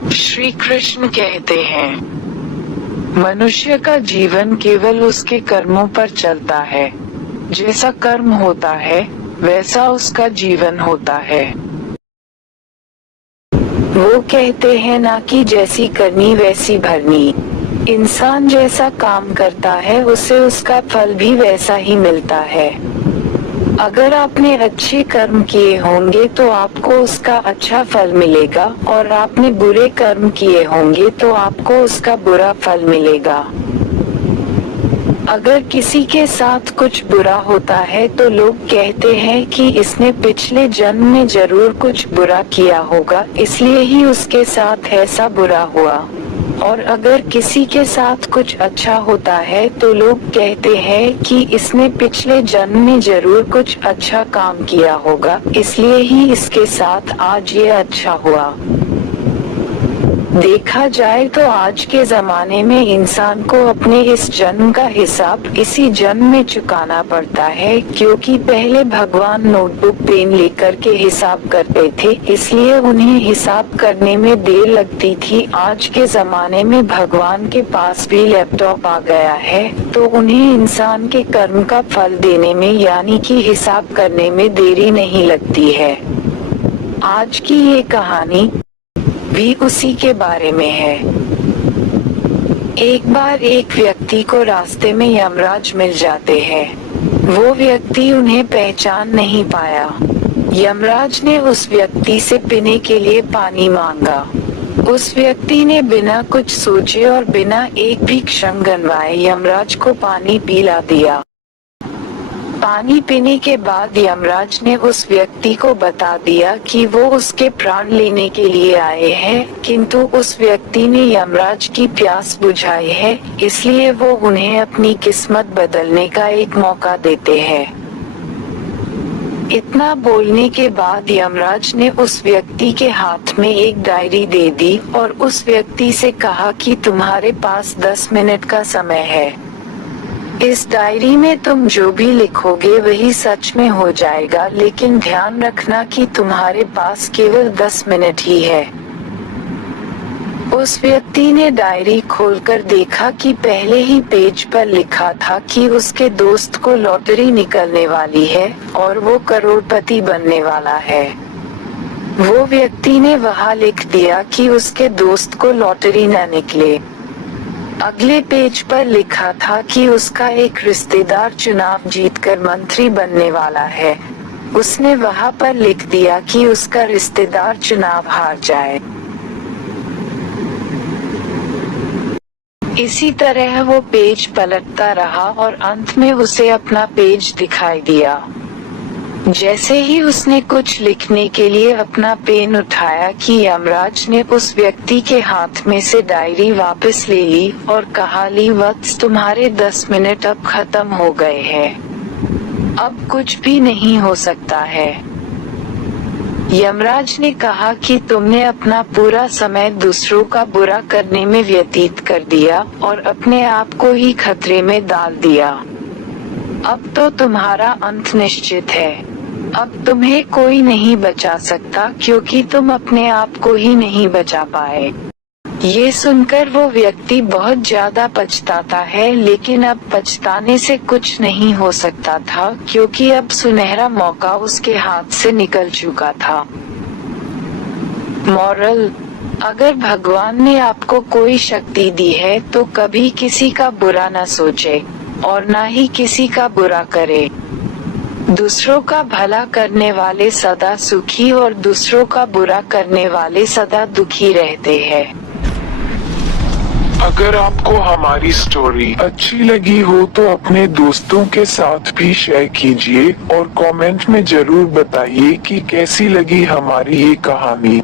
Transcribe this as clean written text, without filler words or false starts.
श्री कृष्ण कहते हैं, मनुष्य का जीवन केवल उसके कर्मों पर चलता है। जैसा कर्म होता है वैसा उसका जीवन होता है। वो कहते हैं ना कि जैसी करनी वैसी भरनी। इंसान जैसा काम करता है उसे उसका फल भी वैसा ही मिलता है। अगर आपने अच्छे कर्म किए होंगे तो आपको उसका अच्छा फल मिलेगा, और आपने बुरे कर्म किए होंगे तो आपको उसका बुरा फल मिलेगा। अगर किसी के साथ कुछ बुरा होता है तो लोग कहते हैं कि इसने पिछले जन्म में जरूर कुछ बुरा किया होगा, इसलिए ही उसके साथ ऐसा बुरा हुआ। और अगर किसी के साथ कुछ अच्छा होता है तो लोग कहते हैं कि इसने पिछले जन्म में जरूर कुछ अच्छा काम किया होगा, इसलिए ही इसके साथ आज ये अच्छा हुआ। देखा जाए तो आज के जमाने में इंसान को अपने इस जन्म का हिसाब इसी जन्म में चुकाना पड़ता है, क्योंकि पहले भगवान नोटबुक पेन लेकर के हिसाब करते थे, इसलिए उन्हें हिसाब करने में देर लगती थी। आज के जमाने में भगवान के पास भी लैपटॉप आ गया है, तो उन्हें इंसान के कर्म का फल देने में यानी कि हिसाब करने में देरी नहीं लगती है। आज की ये कहानी भी उसी के बारे में है। एक बार एक व्यक्ति को रास्ते में यमराज मिल जाते हैं। वो व्यक्ति उन्हें पहचान नहीं पाया। यमराज ने उस व्यक्ति से पीने के लिए पानी मांगा। उस व्यक्ति ने बिना कुछ सोचे और बिना एक भी क्षण गंवाए यमराज को पानी पिला दिया। पानी पीने के बाद यमराज ने उस व्यक्ति को बता दिया कि वो उसके प्राण लेने के लिए आए हैं, किंतु उस व्यक्ति ने यमराज की प्यास बुझाई है, इसलिए वो उन्हें अपनी किस्मत बदलने का एक मौका देते हैं। इतना बोलने के बाद यमराज ने उस व्यक्ति के हाथ में एक डायरी दे दी और उस व्यक्ति से कहा कि तुम्हारे पास 10 मिनट का समय है। इस डायरी में तुम जो भी लिखोगे वही सच में हो जाएगा, लेकिन ध्यान रखना कि तुम्हारे पास केवल 10 मिनट ही है। उस व्यक्ति ने डायरी खोलकर देखा कि पहले ही पेज पर लिखा था कि उसके दोस्त को लॉटरी निकलने वाली है और वो करोड़पति बनने वाला है। वो व्यक्ति ने वहाँ लिख दिया कि उसके दोस्त को लॉटरी न निकले। अगले पेज पर लिखा था कि उसका एक रिश्तेदार चुनाव जीतकर मंत्री बनने वाला है। उसने वहाँ पर लिख दिया कि उसका रिश्तेदार चुनाव हार जाए। इसी तरह वो पेज पलटता रहा और अंत में उसे अपना पेज दिखाई दिया। जैसे ही उसने कुछ लिखने के लिए अपना पेन उठाया कि यमराज ने उस व्यक्ति के हाथ में से डायरी वापस ले ली और कहा, ली वत्स, तुम्हारे 10 मिनट अब खत्म हो गए हैं। अब कुछ भी नहीं हो सकता है। यमराज ने कहा कि तुमने अपना पूरा समय दूसरों का बुरा करने में व्यतीत कर दिया और अपने आप को ही खतरे में डाल दिया। अब तो तुम्हारा अंत निश्चित है। अब तुम्हें कोई नहीं बचा सकता, क्योंकि तुम अपने आप को ही नहीं बचा पाए। ये सुनकर वो व्यक्ति बहुत ज्यादा पछताता है, लेकिन अब पछताने से कुछ नहीं हो सकता था, क्योंकि अब सुनहरा मौका उसके हाथ से निकल चुका था। मॉरल: अगर भगवान ने आपको कोई शक्ति दी है तो कभी किसी का बुरा न सोचे और न ही किसी का बुरा करे। दूसरों का भला करने वाले सदा सुखी और दूसरों का बुरा करने वाले सदा दुखी रहते हैं। अगर आपको हमारी स्टोरी अच्छी लगी हो तो अपने दोस्तों के साथ भी शेयर कीजिए और कमेंट में जरूर बताइए कि कैसी लगी हमारी ये कहानी।